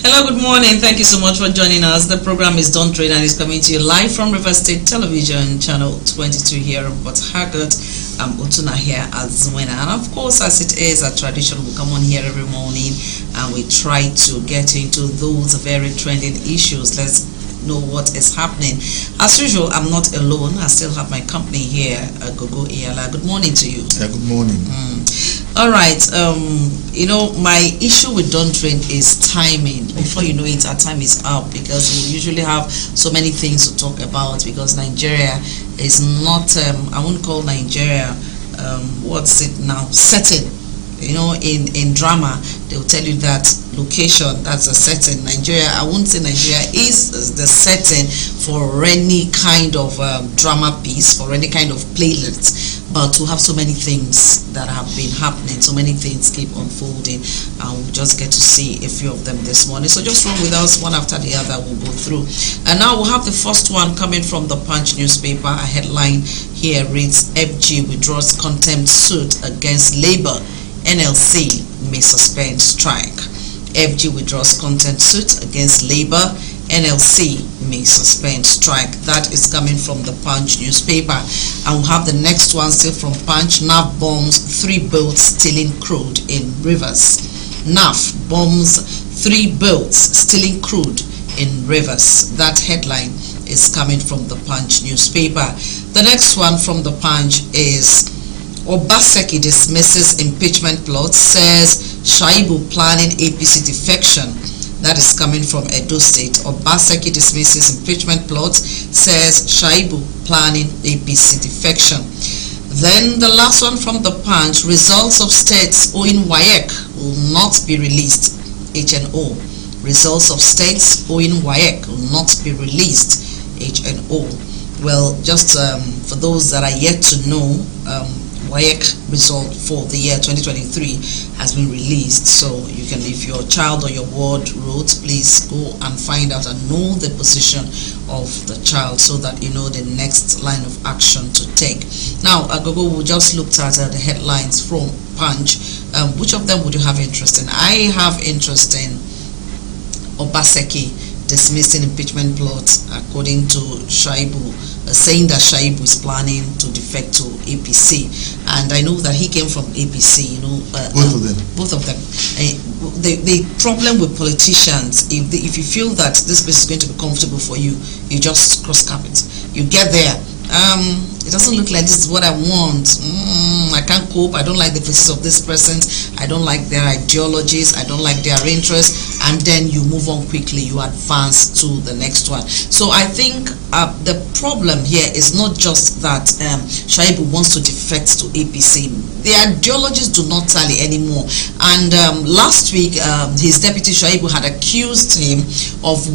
Hello, good morning. Thank you so much for joining us. The program is Don't Trade and is coming to you live from River State Television, channel 22 here in Port Harcourt. I'm Utuna here at Zwena. And of course, as it is a tradition, we come on here every morning and we try to get into those very trending issues. Let's know what is happening. As usual, I'm not alone. I still have my company here, Gogo Iyala. Good morning to you. Yeah, good morning. All right. My issue with Don't Trade is timing. Before you know it, our time is up because we usually have so many things to talk about because Nigeria is not, I won't call Nigeria, what's it now, setting. In drama, they'll tell you that location, that's a setting. Nigeria, I won't say Nigeria is the setting for any kind of drama piece, for any kind of playlist. But we have so many things that have been happening, so many things keep unfolding, and we'll just get to see a few of them this morning. So just roll with us, one after the other, we'll go through. And now we'll have the first one coming from the Punch newspaper. A headline here reads, FG withdraws contempt suit against Labour. NLC may suspend strike. FG withdraws contempt suit against Labour. NLC may suspend strike. That is coming from the Punch newspaper. And we'll have the next one still from Punch. NAF bombs 3 boats stealing crude in rivers. NAF bombs 3 boats stealing crude in rivers. That headline is coming from the Punch newspaper. The next one from the Punch is Obaseki dismisses impeachment plot, says Shaibu planning APC defection. That is coming from Edo State. Obaseki dismisses impeachment plot, says Shaibu planning APC defection. Then the last one from the Punch, results of states owing WAEC will not be released. HNO. Results of states owing WAEC will not be released. HNO. Well, just for those that are yet to know, WAEC result for the year 2023 has been released, so you can, if your child or your ward wrote, please go and find out and know the position of the child so that you know the next line of action to take. Now, Gogo, we just looked at the headlines from Punch. Which of them would you have interest in? I have interest in Obaseki dismissing impeachment plot according to Shaibu, saying that Shaibu is planning to defect to APC, and I know that he came from APC. Both of them. The problem with politicians, if you feel that this place is going to be comfortable for you, you just cross carpet. You get there. It doesn't look like this is what I want. I can't cope. I don't like the faces of this person. I don't like their ideologies. I don't like their interests. And then you move on quickly. You advance to the next one. So I think the problem here is not just that Shaibu wants to defect to APC. The ideologies do not tally anymore. And last week, his deputy Shaibu had accused him of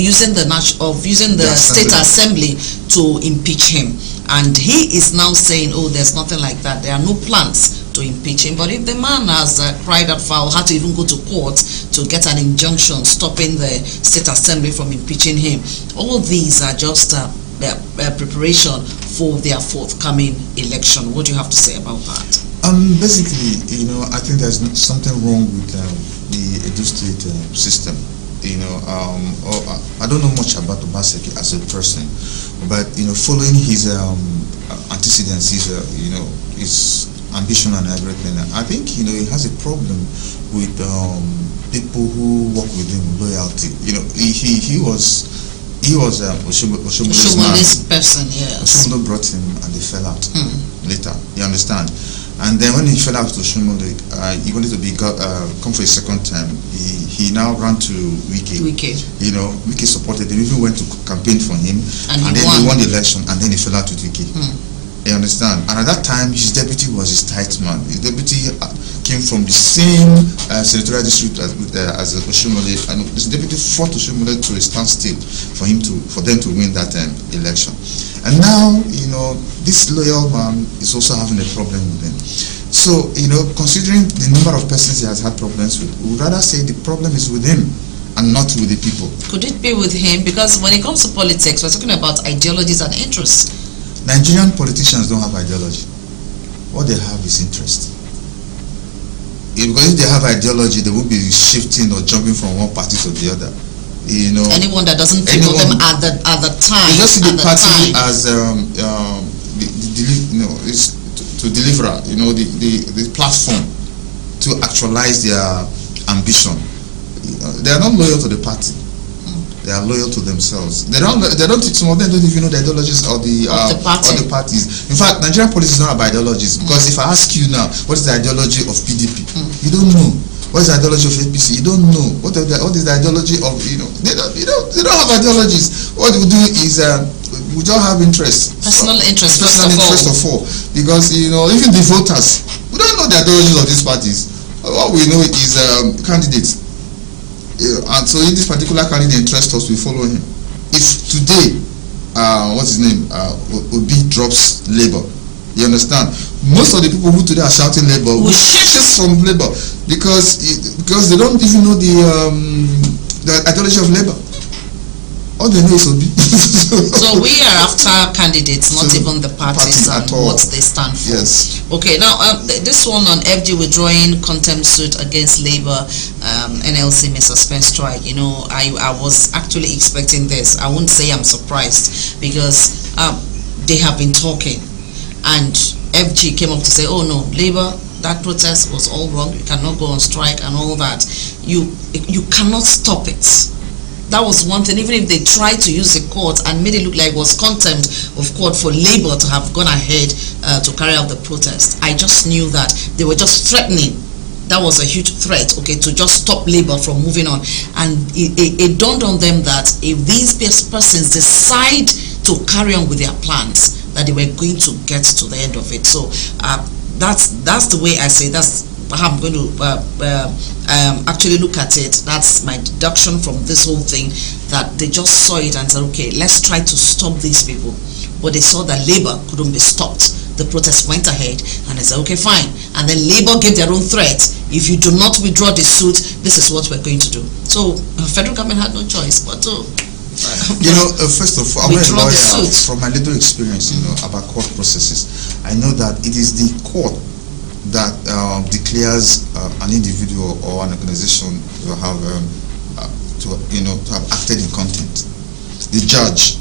using the state assembly to impeach him. And he is now saying, oh, there's nothing like that. There are no plans to impeach him. But if the man has cried out foul, had to even go to court to get an injunction stopping the state assembly from impeaching him, all these are just preparation for their forthcoming election. What do you have to say about that? Basically, I think there's something wrong with the Edo State system. I don't know much about Obaseki as a person, but following his antecedents, his ambition and everything, I think he has a problem with people who work with him, loyalty. He was Oshomole's person, yes. Oshomole brought him and they fell out later. You understand? And then when he fell out to Oshomole, he wanted to come for a second time. He now ran to Wike. Wike supported him, even went to campaign for him, and then he won the election, and then he fell out with Wike. You understand? And at that time, his deputy was his tight man. His deputy came from the same senatorial district as Oshomole, and this deputy fought Oshomole to a standstill for them to win that election. And now, this loyal man is also having a problem with him. So, considering the number of persons he has had problems with, we would rather say the problem is with him and not with the people. Could it be with him? Because when it comes to politics, we're talking about ideologies and interests. Nigerian politicians don't have ideology. What they have is interest. because if they have ideology, they won't be shifting or jumping from one party to the other. You know, anyone that doesn't favor them at the time. You just see the party as it's to deliver, the platform to actualize their ambition. They are not loyal to the party. They are loyal to themselves. They don't. Some of them don't even know the ideologies of the parties. In fact, Nigerian politics is not about ideologies. Because if I ask you now, what is the ideology of PDP? You don't know. What is the ideology of APC? You don't know. What is the ideology of They don't have ideologies. What we do is we don't have interest. Personal interest. Personal interest of all. Because even the voters, we don't know the ideologies of these parties. What we know is candidates. And so if this particular candidate interests us, we follow him. If today, what's his name, Obi drops Labour, you understand? Most of the people who today are shouting Labour will shift from Labour because they don't even know the ideology of Labour. All they know is Obi. So we are after candidates, not even the parties and what they stand for. Yes. Okay, now this one on FG withdrawing contempt suit against Labour, NLC may suspend strike. I was actually expecting this. I wouldn't say I'm surprised because they have been talking, and FG came up to say, oh no, Labour, that protest was all wrong. You cannot go on strike and all that. You cannot stop it. That was one thing. Even if they tried to use the court and made it look like it was contempt of court for Labour to have gone ahead to carry out the protest, I just knew that they were just threatening. That was a huge threat, okay, to just stop Labour from moving on. And it dawned on them that if these persons decide to carry on with their plans, that they were going to get to the end of it. So that's the way I say. That's how I'm going to actually look at it. That's my deduction from this whole thing, that they just saw it and said, okay, let's try to stop these people. But they saw that Labour couldn't be stopped. The protest went ahead and they said, okay, fine. And then Labour gave their own threat. If you do not withdraw the suit, this is what we're going to do. So the federal government had no choice but to first of all, I'm a lawyer. From my little experience, about court processes, I know that it is the court that declares an individual or an organization to have acted in contempt. The judge,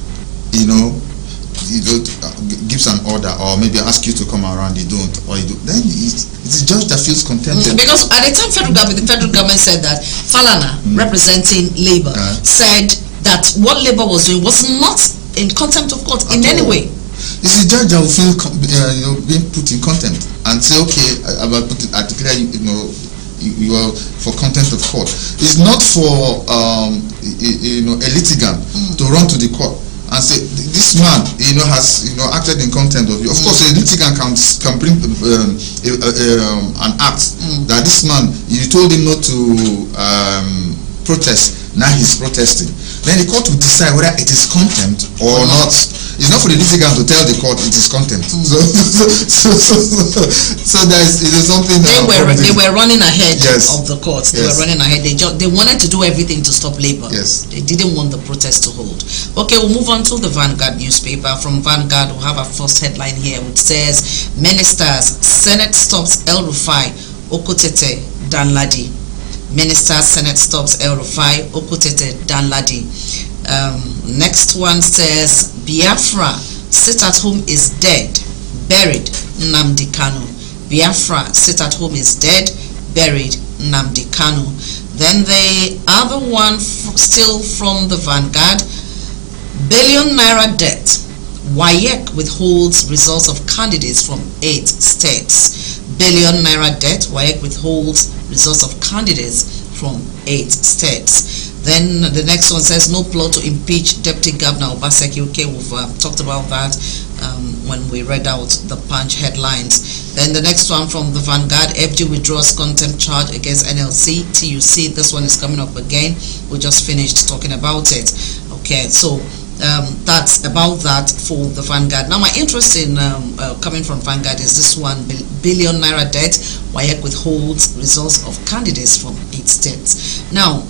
gives an order, or maybe ask you to come around, you don't, or you do. Then it's the judge that feels contented. Because at the time, the federal government said that Falana, representing Labour, said that what Labour was doing was not in contempt of court in any way. It's the judge that will feel being put in contempt and say, okay, I declare you are for contempt of court. It's not for a litigant to run to the court and say, this man has acted in contempt of you. Of course, a litigant can bring an act that this man, you told him not to protest, now he's protesting. Then the court will decide whether it is contempt or not. It's not for the litigant to tell the court it is contempt. So there's something. They were running ahead of the court. They were running ahead. They wanted to do everything to stop Labour. Yes. They didn't want the protest to hold. Okay, we'll move on to the Vanguard newspaper. From Vanguard, we'll have our first headline here, which says, Ministers, Senate stops El Rufai, Okotete, Danladi. Minister, Senate stops El Rufai, Okotete, Danladi. Next one says, Biafra, sit at home is dead, buried, Nnamdi Kanu. Biafra, sit at home is dead, buried, Nnamdi Kanu. Then the other one, still from the Vanguard, billion naira debt. WAEC withholds results of candidates from 8 states. Billion naira debt. WAEC withholds results of candidates from 8 states. Then the next one says, no plot to impeach Deputy Governor Obaseki. Okay, we've talked about that when we read out the Punch headlines. Then the next one from the Vanguard, FG withdraws contempt charge against NLC. TUC, this one is coming up again. We just finished talking about it. Okay, so that's about that for the Vanguard. Now, my interest in coming from Vanguard is this one, billion naira debt. WAEC withholds results of candidates from 8 states. Now,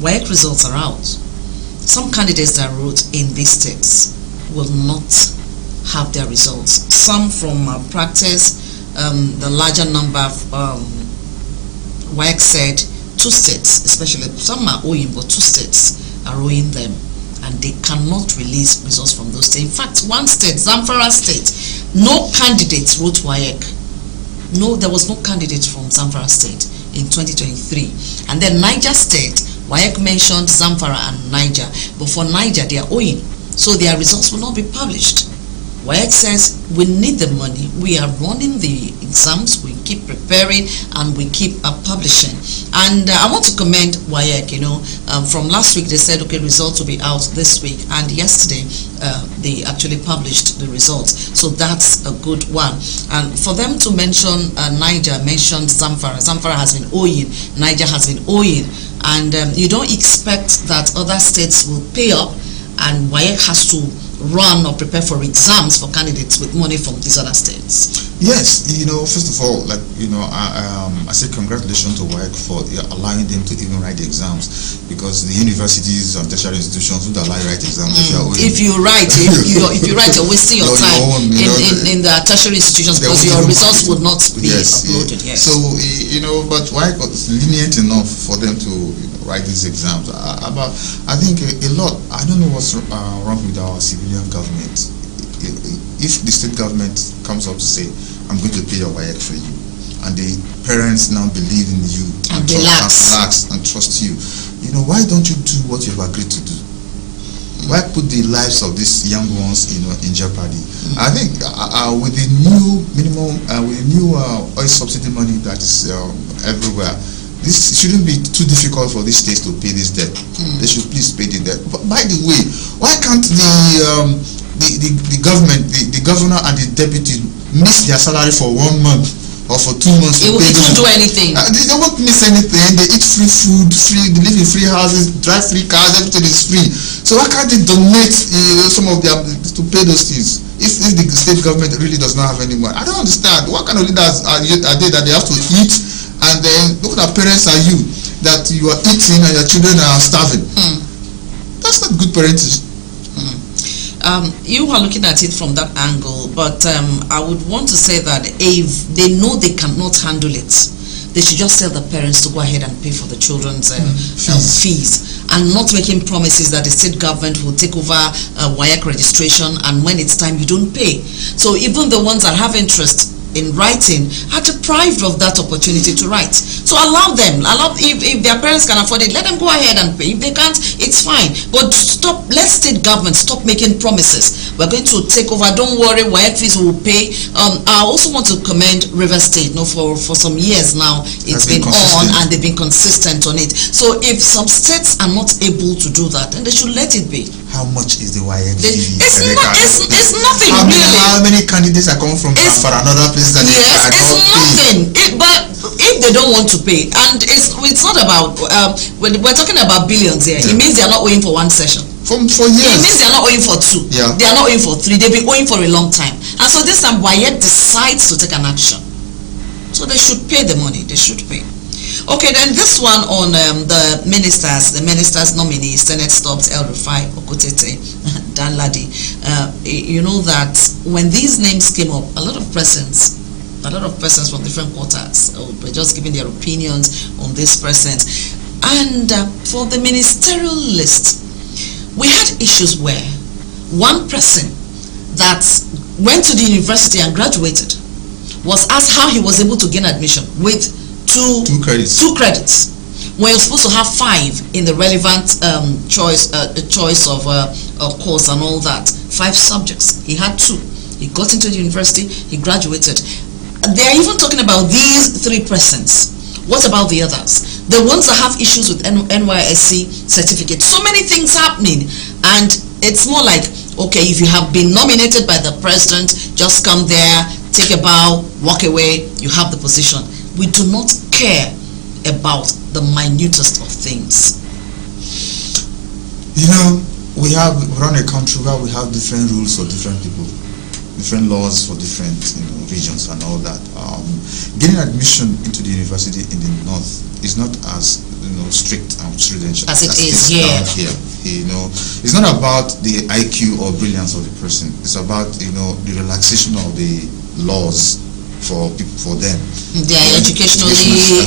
WAEC results are out. Some candidates that wrote in these states will not have their results. Some from practice, the larger number WAEC said 2 states, especially some are owing, but 2 states are owing them, and they cannot release results from those states. In fact, one state, Zamfara State, no candidates wrote WAEC. No, there was no candidate from Zamfara State in 2023. And then Niger State, WAEC mentioned Zamfara and Niger, but for Niger they are owing, so their results will not be published. WAEC says we need the money, we are running the exams, we keep preparing, and we keep publishing. And I want to commend WAEC. From last week they said, okay, results will be out this week, and yesterday they actually published the results, so that's a good one. And for them to mention Niger, mentioned Zamfara has been owing, Niger has been owing, and you don't expect that other states will pay up, and WAEC has to run or prepare for exams for candidates with money from these other states. Yes, first of all, I say congratulations to WAEC for allowing them to even write the exams, because the universities and tertiary institutions would allow you write exams. If you write, you're wasting your time in the tertiary institutions, because your results would not be uploaded. Yes. So but WAEC was lenient enough for them to write these exams. But I think a lot. I don't know what's wrong with our civilian government. If the state government comes up to say, I'm going to pay your WAEC for you, and the parents now believe in you and trust you, why don't you do what you've agreed to do? Why put the lives of these young ones in jeopardy? I think with the new minimum, with the new oil subsidy money that is everywhere, this shouldn't be too difficult for these states to pay this debt. They should please pay the debt. But by the way, why can't the government, the governor and the deputy miss their salary for 1 month or for 2 months? It won't do anything. They won't miss anything. They eat free food, they live in free houses, drive free cars, everything is free. So why can't they donate some of their to pay those things? If the state government really does not have any money, I don't understand. What kind of leaders are they that they have to eat? And then look at parents are you that you are eating and your children are starving. That's not good parenting. You are looking at it from that angle, but I would want to say that if they know they cannot handle it, they should just tell the parents to go ahead and pay for the children's fees, and not making promises that the state government will take over WAEC registration, and when it's time you don't pay. So even the ones that have interest in writing are deprived of that opportunity to write. So allow them, if their parents can afford it, let them go ahead and pay. If they can't, it's fine. But let state government stop making promises. We're going to take over, don't worry, WAEC fees will pay. I also want to commend River State. For some years now, it's been on, and they've been consistent on it. So if some states are not able to do that, then they should let it be. How much is the WAEC fee? It's nothing really. How many candidates are coming from for another place that it's nothing. But if they don't want to pay, and it's not about when we're talking about billions here, it means they are not owing for 1 session. For years. It means they are not owing for 2. Yeah. They are not owing for 3. They've been owing for a long time. And so this time WAEC decides to take an action. So they should pay the money. They should pay. Okay, then this one on the ministers nominees, Senate stops El-Rufai, Okotete, Dan Ladi. You know that when these names came up, a lot of persons from different quarters were just giving their opinions on these persons. And for the ministerial list, we had issues where one person that went to the university and graduated was asked how he was able to gain admission with two credits, when you're supposed to have 5 in the relevant choice of course and all that. 5 subjects. He had 2. He got into the university. He graduated. They are even talking about these 3 persons. What about the others? The ones that have issues with NYSC certificate. So many things happening, and it's more like, okay, if you have been nominated by the president, just come there, take a bow, walk away. You have the position. We do not care about the minutest of things. We run a country where we have different rules for different people, different laws for different regions and all that. Getting admission into the university in the north is not as strict and stringent as it is here. It's not about the IQ or brilliance of the person. It's about the relaxation of the laws for people, for them. They are educationally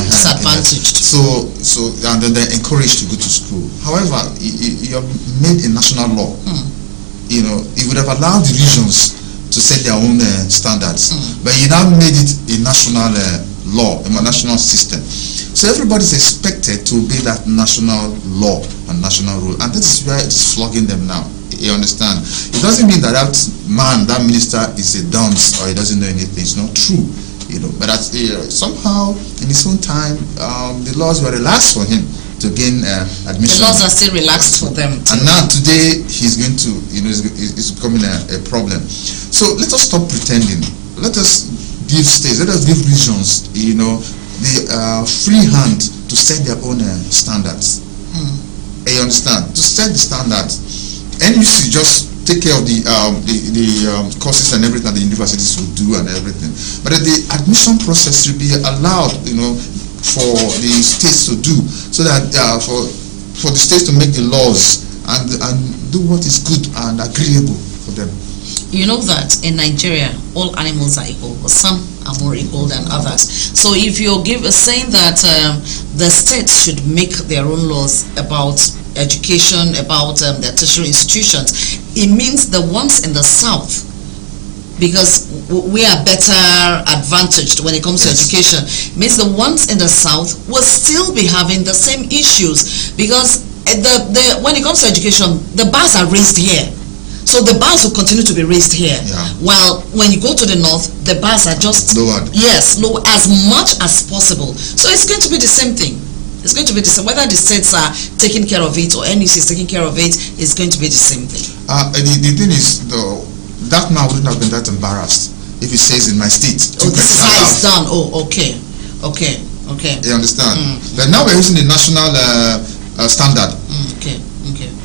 disadvantaged. So and then they're encouraged to go to school. However, you have made a national law. You know, it would have allowed the regions to set their own standards, but you now made it a national law, a national system. So everybody's expected to obey that national law and national rule, and this is where it's flogging them now. You understand? It doesn't mean that that minister is a dunce or he doesn't know anything. It's not true, you know. But somehow, in his own time, the laws were relaxed for him to gain admission. The laws are still relaxed for them. And now today he's going to, you know, it's becoming a problem. So let us stop pretending. Let us give states, let us give regions, you know, the free hand to set their own standards. You understand? To set the standards. NUC just take care of the courses and everything that the universities will do and everything. But the admission process should be allowed, you know, for the states to do, so that for the states to make the laws and do what is good and agreeable for them. You know that in Nigeria, all animals are equal, but some are more equal than others. So if you're saying that the states should make their own laws about education, about their tertiary institutions, it means the ones in the south, because we are better advantaged when it comes to education, means the ones in the south will still be having the same issues, because when it comes to education, the bars are raised here. So the bars will continue to be raised here. While when you go to the north, the bars are just lowered. Yes, low as much as possible. So it's going to be the same thing. It's going to be the same. Whether the states are taking care of it or NUC is taking care of it, it's going to be the same thing. The thing is, though, that man wouldn't have been that embarrassed if he says in my state. Oh, this is how it's done. Oh, okay. You understand? But now we're using the national standard.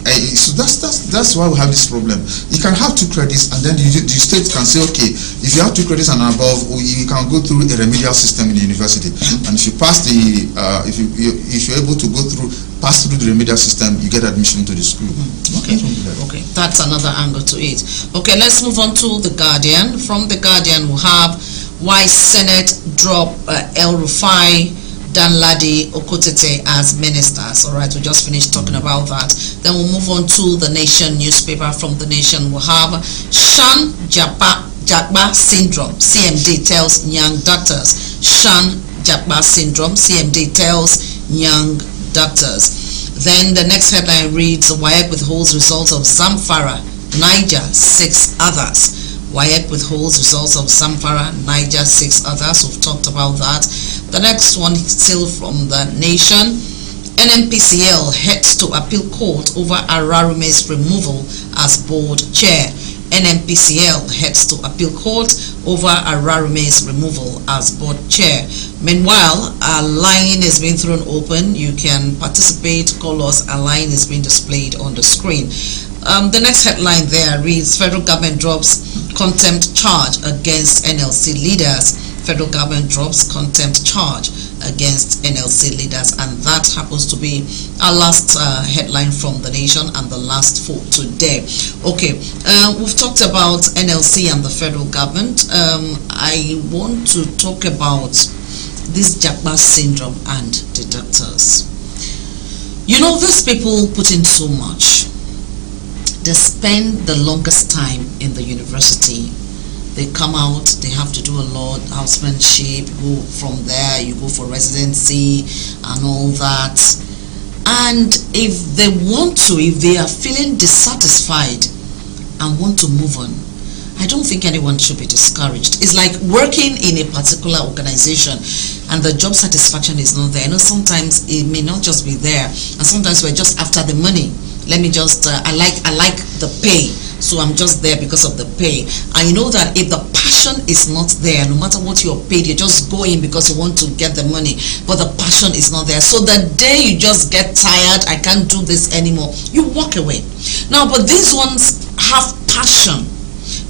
So that's why we have this problem. You can have 2 credits, and then the state can say, okay, if you have 2 credits and above, you can go through a remedial system in the university. And if you pass if you're able to pass through the remedial system, you get admission to the school. Okay, that's another angle to it. Okay, let's move on to The Guardian. From The Guardian, we have why Senate drop El Rufai, Danladi, Okotete as ministers. All right, we just finished talking about that. Then we'll move on to The Nation newspaper. From The Nation, we'll have Shan Jakba syndrome. CMD tells young doctors. Shan Jakba syndrome. CMD tells young doctors. Then the next headline reads, WAEC withholds results of Zamfara, Niger, 6 others. WAEC withholds results of Zamfara, Niger, 6 others. We've talked about that. The next one is still from The Nation. NNPCL heads to appeal court over Ararume's removal as board chair. NNPCL heads to appeal court over Ararume's removal as board chair. Meanwhile, a line is being thrown open. You can participate. Call us. A line is being displayed on the screen. The next headline there reads, federal government drops contempt charge against NLC leaders. Federal government drops contempt charge against NLC leaders, and that happens to be our last headline from The Nation and the last for today. Okay, we've talked about NLC and the federal government. I want to talk about this Jakba syndrome and the doctors. You know, these people put in so much. They spend the longest time in the university. They come out, they have to do a lot, housemanship, go from there, you go for residency and all that. And if they want to, if they are feeling dissatisfied and want to move on, I don't think anyone should be discouraged. It's like working in a particular organization and the job satisfaction is not there. You know, sometimes it may not just be there, and sometimes we're just after the money. Let me just, I like the pay. So I'm just there because of the pay. And you know that if the passion is not there, no matter what you're paid, you just go in because you want to get the money, but the passion is not there. So the day you just get tired, I can't do this anymore, you walk away. Now, but these ones have passion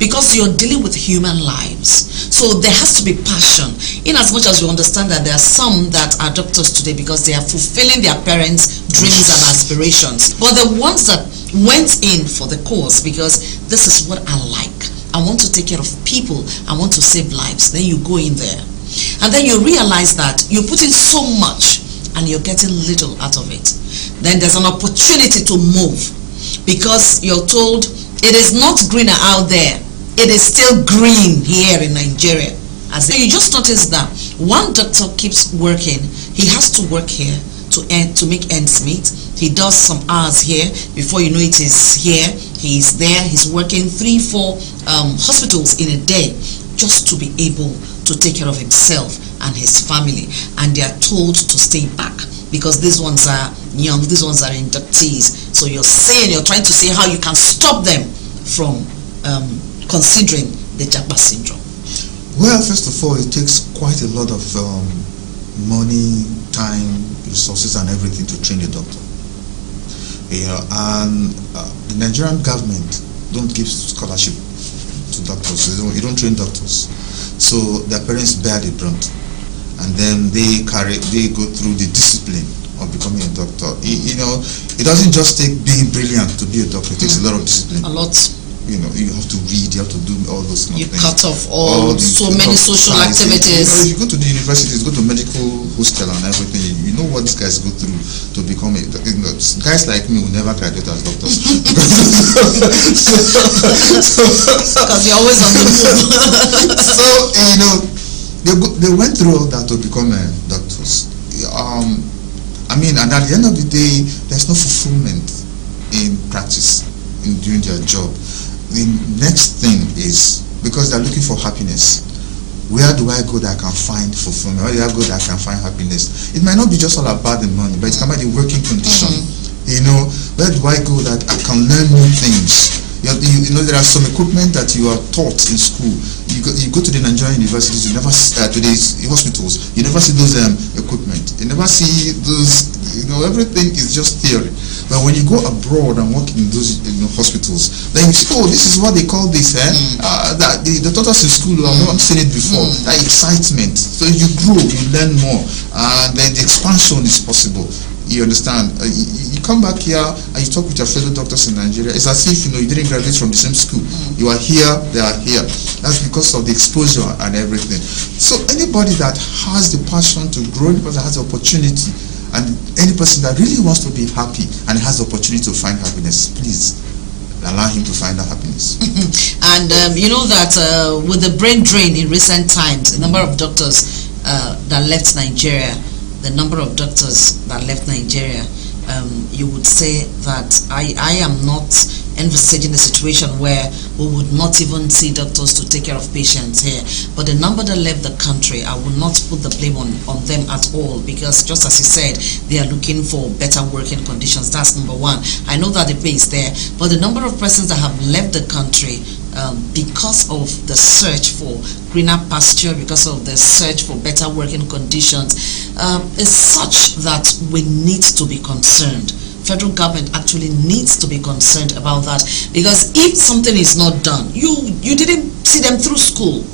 because you're dealing with human lives. So there has to be passion. In as much as you understand that there are some that are doctors today because they are fulfilling their parents' dreams and aspirations. But the ones that went in for the course because this is what I like. I want to take care of people, I want to save lives. Then you go in there. And then you realize that you put in so much and you're getting little out of it. Then there's an opportunity to move, because you're told it is not greener out there, it is still green here in Nigeria. As you just notice that one doctor keeps working, he has to work here to make ends meet. He does some hours here, before you know it is here, he's there, he's working 3-4 hospitals in a day just to be able to take care of himself and his family. And they are told to stay back because these ones are young, these ones are inductees. So you're trying to say how you can stop them from considering the Japa syndrome. Well, first of all, it takes quite a lot of money, time, resources and everything to train a doctor. And the Nigerian government don't give scholarship to doctors. You don't train doctors. So their parents bear the brunt, and then they go through the discipline of becoming a doctor. It doesn't just take being brilliant to be a doctor. It takes a lot of discipline. A lot. You have to read, you have to do all those kind of things. You cut off so many social activities. You go to the universities, go to medical hostel and everything, you know what these guys go through to become a doctor. Guys like me will never graduate as doctors. Because you're always on the move. So, they went through all that to become doctors. And at the end of the day, there's no fulfillment in practice, in doing their job. The next thing is, because they're looking for happiness, where do I go that I can find fulfillment? Where do I go that I can find happiness? It might not be just all about the money, but it's about the working condition. Where do I go that I can learn new things? There are some equipment that you are taught in school. You go to the Nigerian universities, you never to these hospitals, you never see those equipment. You never see those. Everything is just theory. But when you go abroad and work in those hospitals, then you see, this is what they call this. That the taught us in school, I've not seen it before. That excitement. So you grow, you learn more, and then the expansion is possible. You understand? You come back here and you talk with your fellow doctors in Nigeria. It's as if you didn't graduate from the same school. You are here, they are here. That's because of the exposure and everything. So anybody that has the passion to grow, anybody that has the opportunity, and any person that really wants to be happy and has the opportunity to find happiness, please allow him to find that happiness. And you know that with the brain drain in recent times, the number of doctors that left Nigeria, you would say that I am not envisaging a situation where we would not even see doctors to take care of patients here. But the number that left the country, I will not put the blame on them at all, because just as you said, they are looking for better working conditions. That's number one. I know that the pay is there, but the number of persons that have left the country because of the search for greener pasture, because of the search for better working conditions, is such that we need to be concerned. Federal government actually needs to be concerned about that, because if something is not done, you didn't see them through school,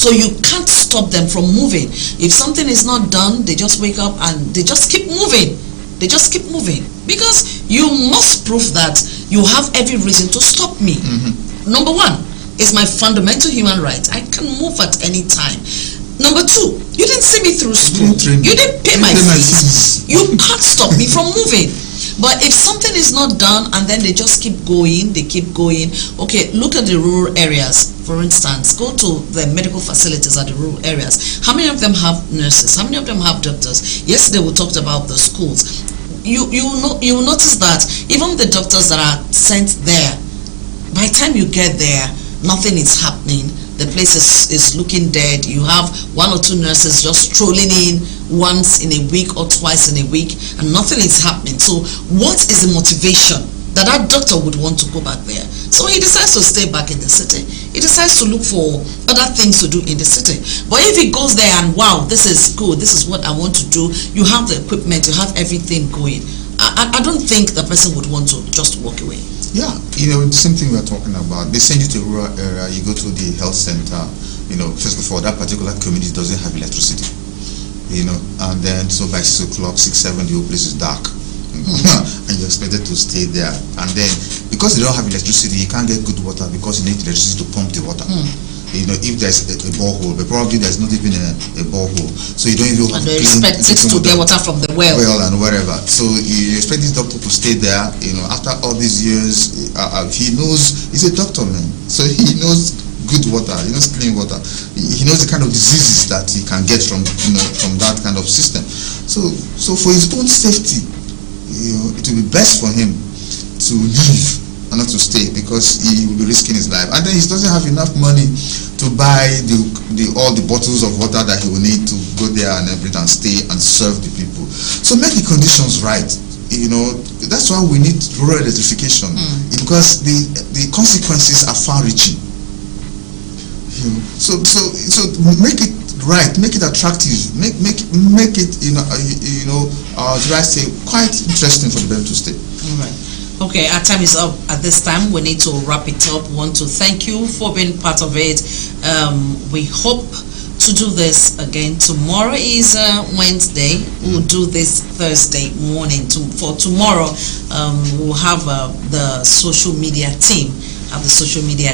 so you can't stop them from moving. If something is not done, they just wake up and they just keep moving. Because you must prove that you have every reason to stop me. Number one is my fundamental human right. I can move at any time. Number two, you didn't see me through school. You didn't pay my fees. You can't stop me from moving. But if something is not done and then they just keep going, okay, look at the rural areas. For instance, go to the medical facilities at the rural areas. How many of them have nurses? How many of them have doctors? Yesterday we talked about the schools. You will notice that even the doctors that are sent there, by the time you get there, nothing is happening. The place is looking dead. You have one or two nurses just strolling in once in a week or twice in a week, and nothing is happening. So what is the motivation that doctor would want to go back there? So he decides to stay back in the city. He decides to look for other things to do in the city. But if he goes there and, wow, this is good, this is what I want to do, you have the equipment, you have everything going, I don't think the person would want to just walk away. Yeah, the same thing we're talking about. They send you to a rural area, you go to the health center, first of all, that particular community doesn't have electricity, and then so by 6 o'clock, 6, 7, the whole place is dark. and you're expected to stay there. And then, because they don't have electricity, you can't get good water because you need electricity to pump the water. You know, if there's a borehole, but probably there's not even a borehole, so you don't even have to expect it to get water from the well and wherever. So you expect this doctor to stay there. You know, after all these years, he knows, he's a doctor, man. So he knows good water, he knows clean water. He knows the kind of diseases that he can get from, you know, from that kind of system. So for his own safety, you know, it will be best for him to leave and not to stay, because he will be risking his life. And then he doesn't have enough money to buy all the bottles of water that he will need to go there and everything and stay and serve the people. So make the conditions right. You know, that's why we need rural electrification, because the consequences are far-reaching. You know, so make it right, make it attractive, make it should I say, quite interesting for them to stay. All right. Okay, our time is up at this time. We need to wrap it up. We want to thank you for being part of it. We hope to do this again. Tomorrow is Wednesday. We'll do this Thursday morning. For tomorrow, we'll have the social media team, have the social media